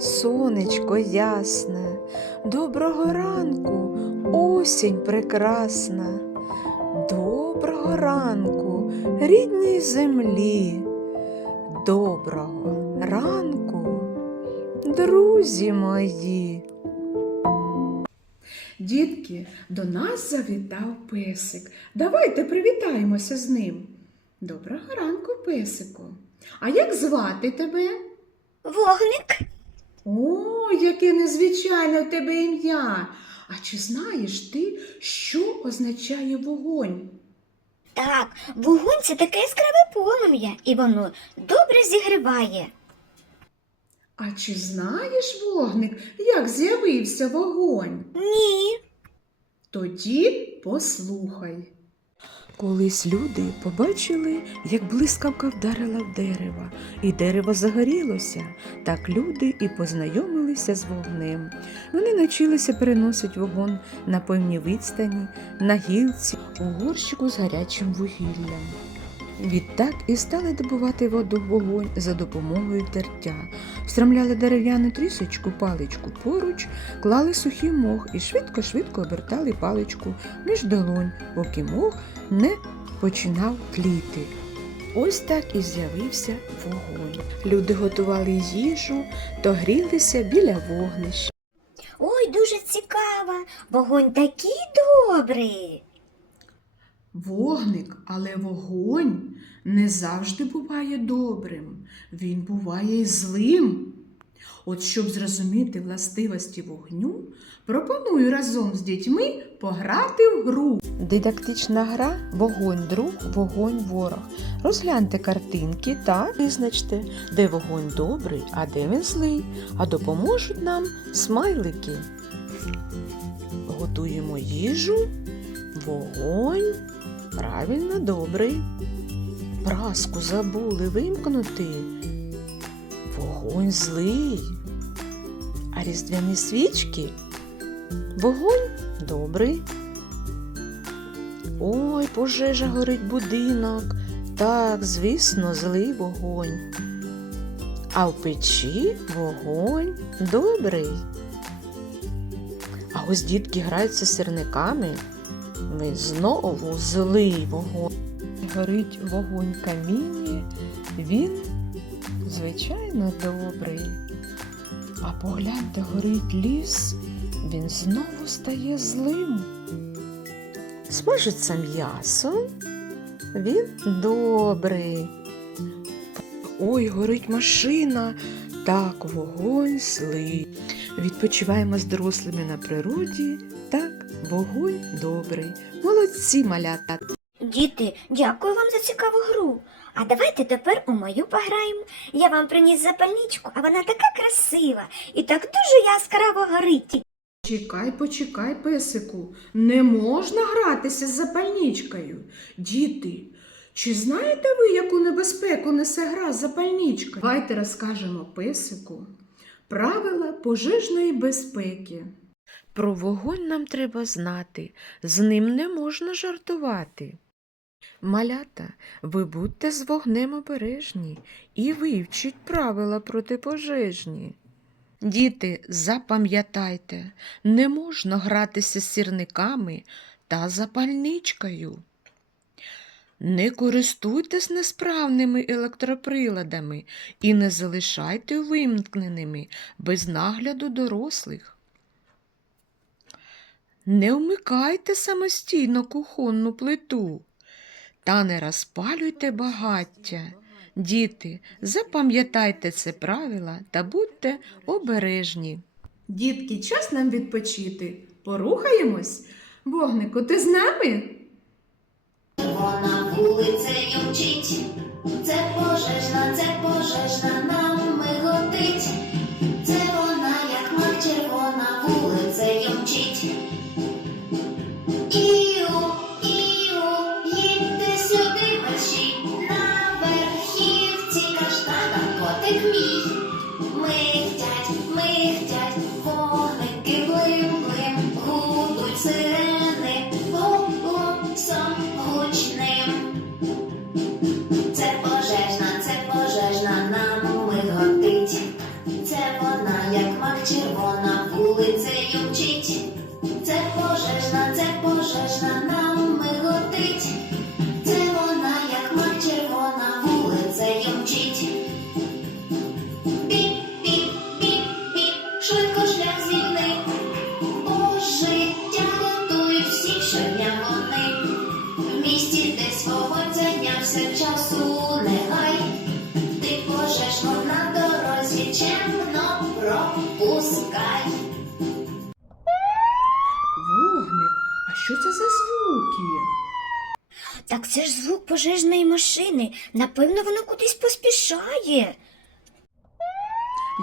сонечко ясне, доброго ранку, осінь прекрасна. Доброго ранку, рідній землі. Доброго ранку, друзі мої. Дітки, до нас завітав песик. Давайте привітаємося з ним. Доброго ранку, песику. А як звати тебе? Вогник? О, яке незвичайне в тебе ім'я. А чи знаєш ти, що означає вогонь? Так, вогонь це таке яскраве полум'я, і воно добре зігріває. А чи знаєш, вогник, як з'явився вогонь? Ні. Тоді послухай. Колись люди побачили, як блискавка вдарила в дерево, і дерево загорілося. Так люди і познайомилися з вогнем. Вони навчилися переносити вогонь на певні відстані, на гілці, у горщику з гарячим вугіллям. Відтак і стали добувати воду вогонь за допомогою тертя. Встромляли дерев'яну трісочку паличку поруч, клали сухий мох і швидко-швидко обертали паличку між долонь, поки мох не починав тліти. Ось так і з'явився вогонь. Люди готували їжу то грілися біля вогнища. Ой, дуже цікаво. Вогонь такий добрий. Вогник, але вогонь не завжди буває добрим, він буває й злим. От щоб зрозуміти властивості вогню, пропоную разом з дітьми пограти в гру. Дидактична гра Вогонь друг, вогонь ворог. Розгляньте картинки та визначте, де вогонь добрий, а де він злий, а допоможуть нам смайлики. Готуємо їжу, вогонь, правильно добрий. Праску забули вимкнути. Вогонь злий. А різдвяні свічки вогонь добрий. Ой, пожежа горить будинок. Так, звісно, злий вогонь. А в печі вогонь добрий. А ось дітки граються сірниками. Ми знову злий вогонь. Горить вогонь в каміні, він, звичайно, добрий. А погляньте, горить ліс, він знову стає злим. Смажиться м'ясо, він добрий. Ой, горить машина, так вогонь злий. Відпочиваємо з дорослими на природі, так вогонь добрий. Молодці малята. Діти, дякую вам за цікаву гру. А давайте тепер у мою пограємо. Я вам приніс запальничку, а вона така красива і так дуже яскраво горить. Чекай, почекай, песику, не можна гратися з запальничкою. Діти, чи знаєте ви, яку небезпеку несе гра з запальничкою? Давайте розкажемо песику правила пожежної безпеки. Про вогонь нам треба знати, з ним не можна жартувати. Малята, ви будьте з вогнем обережні і вивчіть правила протипожежні. Діти, запам'ятайте, не можна гратися з сірниками та запальничкою. Не користуйтесь несправними електроприладами і не залишайте вимкненими без нагляду дорослих. Не вмикайте самостійно кухонну плиту та не розпалюйте багаття. Діти, запам'ятайте це правила та будьте обережні. Дітки, час нам відпочити. Порухаємось? Вогнику, ти з нами? Вона вулицею мчить, це пожежна, це пожежна, нам миготить. Михтять, михтять, Часу, не гай, ти пожежну на дорозі чемно пропускай. Вогник, а що це за звуки? Так це ж звук пожежної машини. Напевно, вона кудись поспішає.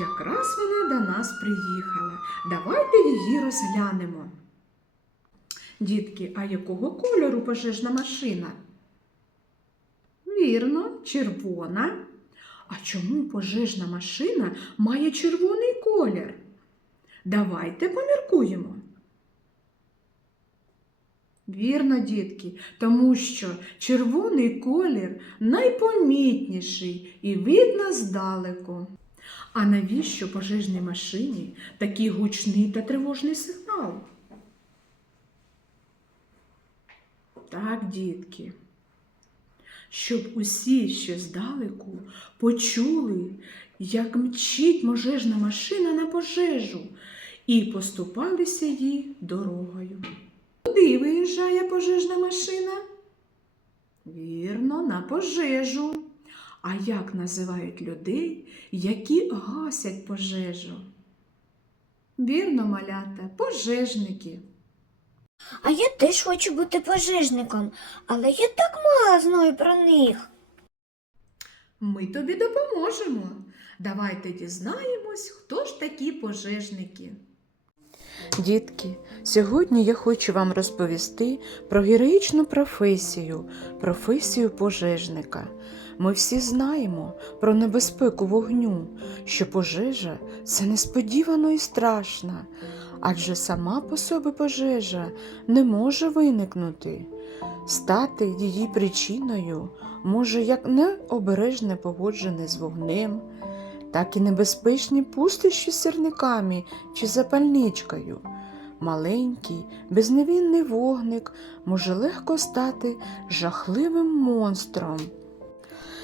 Якраз вона до нас приїхала. Давайте її розглянемо. Дітки, а якого кольору пожежна машина? Вірно, червона. А чому пожежна машина має червоний колір? Давайте поміркуємо. Вірно, дітки, тому що червоний колір найпомітніший і видно здалеку. А навіщо пожежній машині такий гучний та тривожний сигнал? Так, дітки, щоб усі ще здалеку почули, як мчить пожежна машина на пожежу, і поступалися їй дорогою. Куди виїжджає пожежна машина? Вірно, на пожежу. А як називають людей, які гасять пожежу? Вірно, малята, пожежники. А я теж хочу бути пожежником, але я так мало знаю про них. Ми тобі допоможемо. Давайте дізнаємось, хто ж такі пожежники. Дітки, сьогодні я хочу вам розповісти про героїчну професію, професію пожежника. Ми всі знаємо про небезпеку вогню, що пожежа це несподівано і страшна, адже сама по собі пожежа не може виникнути. Стати її причиною може як необережне поводження з вогнем, так і небезпечні пустощі сірниками чи запальничкою. Маленький, безневінний вогник може легко стати жахливим монстром,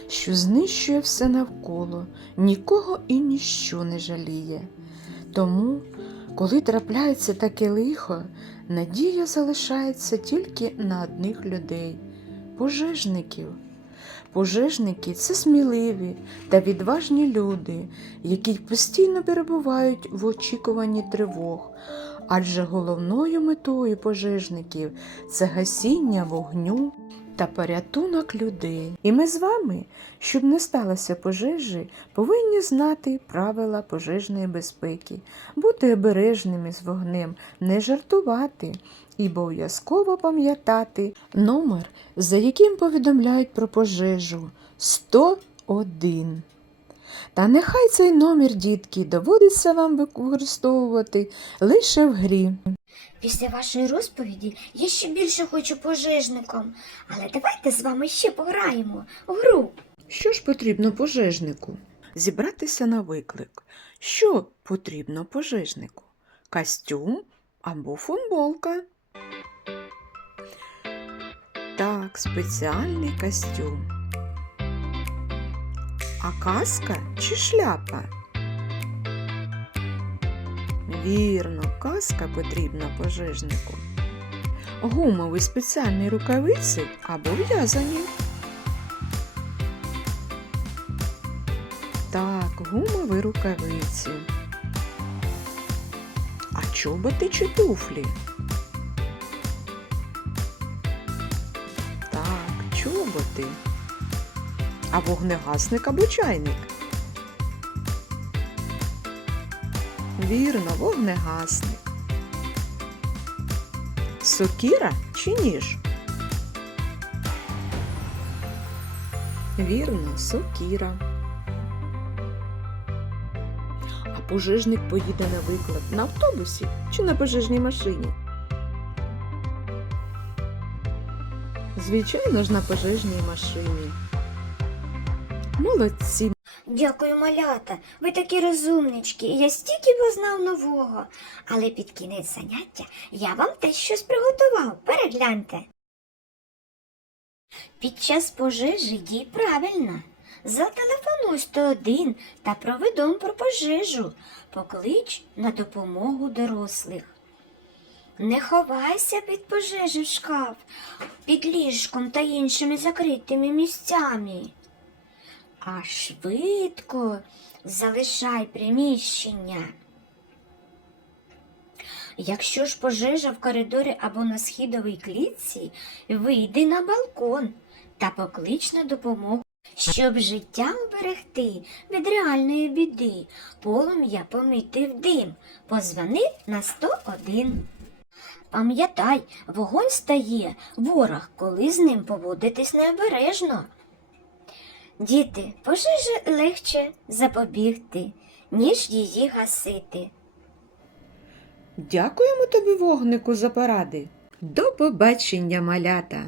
що знищує все навколо, нікого і ніщо не жаліє. Тому, коли трапляється таке лихо, надія залишається тільки на одних людей пожежників. Пожежники це сміливі та відважні люди, які постійно перебувають в очікуванні тривог, адже головною метою пожежників це гасіння вогню та порятунок людей. І ми з вами, щоб не сталося пожежі, повинні знати правила пожежної безпеки, бути обережними з вогнем, не жартувати і обов'язково пам'ятати номер, за яким повідомляють про пожежу 101. Та нехай цей номер, дітки, доводиться вам використовувати лише в грі. Після вашої розповіді я ще більше хочу пожежником. Але давайте з вами ще пограємо в гру. Що ж потрібно пожежнику? Зібратися на виклик. Що потрібно пожежнику? Костюм або футболка? Так, спеціальний костюм. А каска чи шляпа? Вірно, каска потрібна пожежнику. Гумові спеціальні рукавиці або в'язані. Так, гумові рукавиці. А чоботи чи туфлі? Так, чоботи. А вогнегасник або чайник? Вірно, вогнегасник. Сокіра чи ніж? Вірно, сокіра. А пожежник поїде на виклик на автобусі чи на пожежній машині? Звичайно ж, на пожежній машині. Молодці, Дякую, малята. Ви такі розумнички, я стільки познав нового. Але під кінець заняття я вам теж щось приготував. Перегляньте. Під час пожежі дій правильно. Зателефонуй 101 та проведом про пожежу. Поклич на допомогу дорослих. Не ховайся під пожежі в шкаф, під ліжком та іншими закритими місцями. А швидко залишай приміщення. Якщо ж пожежа в коридорі або на східовій клітці, вийди на балкон та поклич на допомогу, щоб життя уберегти від реальної біди, полум'я помити в дим, позвони на 101. Пам'ятай, вогонь стає ворог, коли з ним поводитись необережно. Діти, пожежі легше запобігти, ніж її гасити. Дякуємо тобі, вогнику, за поради. До побачення, малята!